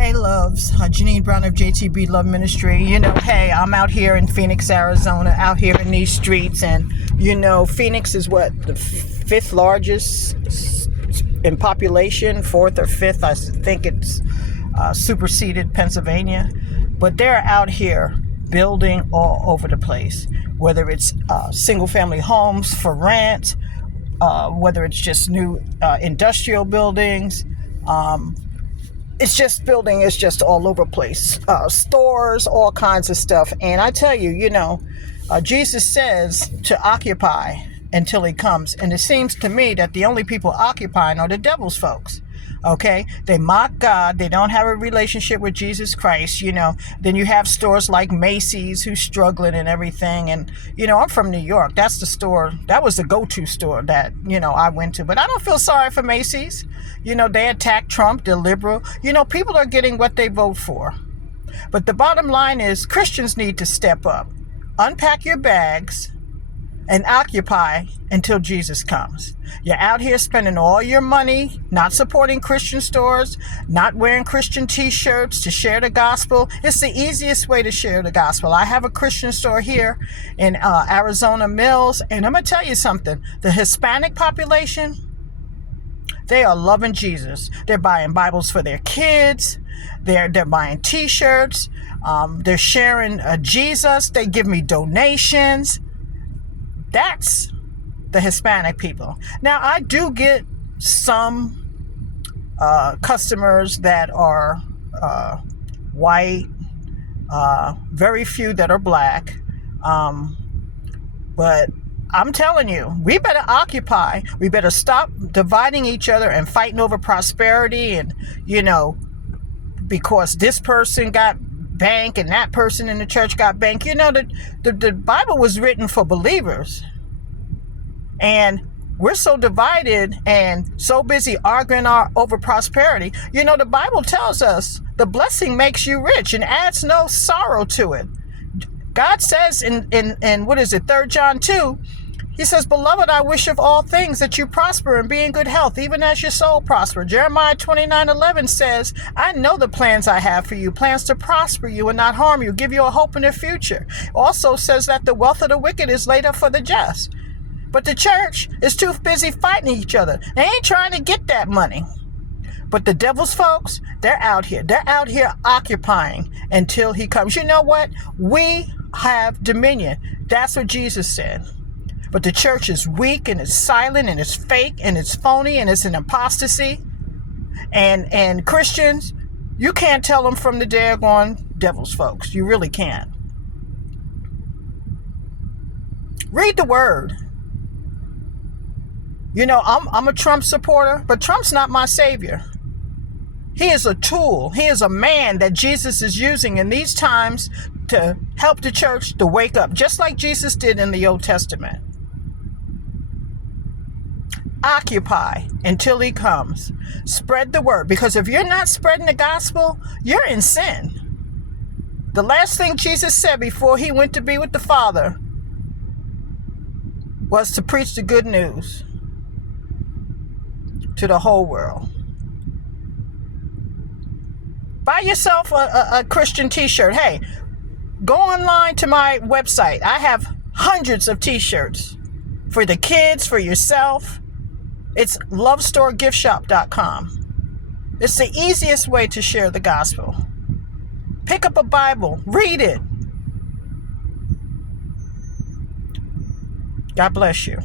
Hey loves, Janine Brown of JTB Love Ministry. Hey, I'm out here in Phoenix, Arizona, out here in these streets, and Phoenix is what, the fifth largest in population, fourth or fifth. I think it's superseded Pennsylvania, but they're out here building all over the place, whether it's single family homes for rent, whether it's just new industrial buildings. It's just building is just all over the place. Stores, all kinds of stuff. And I tell you, Jesus says to occupy until he comes. And it seems to me that the only people occupying are the devil's folks. Okay, they mock God. They don't have a relationship with Jesus Christ. Then you have stores like Macy's who's struggling and everything. And I'm from New York. That's the store. That was the go-to store that I went to. But I don't feel sorry for Macy's. They attack Trump. They're liberal. People are getting what they vote for. But the bottom line is Christians need to step up, unpack your bags, and occupy until Jesus comes. You're out here spending all your money, not supporting Christian stores, not wearing Christian T-shirts to share the gospel. It's the easiest way to share the gospel. I have a Christian store here in Arizona Mills, and I'm going to tell you something. The Hispanic population, they are loving Jesus. They're buying Bibles for their kids. They're buying T-shirts. They're sharing Jesus. They give me donations. That's the Hispanic people. Now, I do get some customers that are white, very few that are black. But I'm telling you, we better occupy. We better stop dividing each other and fighting over prosperity and, because this person got bank and that person in the church got bank. The Bible was written for believers, and we're so divided and so busy arguing over prosperity. The Bible tells us the blessing makes you rich and adds no sorrow to it. God says in what is it, 3 John 2, he says, "Beloved, I wish of all things that you prosper and be in good health, even as your soul prosper." Jeremiah 29:11 says, "I know the plans I have for you, plans to prosper you and not harm you, give you a hope in the future." Also says that the wealth of the wicked is laid up for the just. But the church is too busy fighting each other. They ain't trying to get that money. But the devil's folks, they're out here. They're out here occupying until he comes. You know what? We have dominion. That's what Jesus said. But the church is weak and it's silent and it's fake and it's phony and it's an apostasy. And Christians, you can't tell them from the daggone devil's folks. You really can't. Read the word. I'm a Trump supporter, but Trump's not my savior. He is a tool. He is a man that Jesus is using in these times to help the church to wake up, just like Jesus did in the Old Testament. Occupy until he comes. Spread the word, because if you're not spreading the gospel, you're in sin. The last thing Jesus said before he went to be with the Father was to preach the good news to the whole world. Buy yourself a Christian T-shirt. Hey, go online to my website. I have hundreds of T-shirts for the kids, for yourself. It's lovestoregiftshop.com. It's the easiest way to share the gospel. Pick up a Bible, read it. God bless you.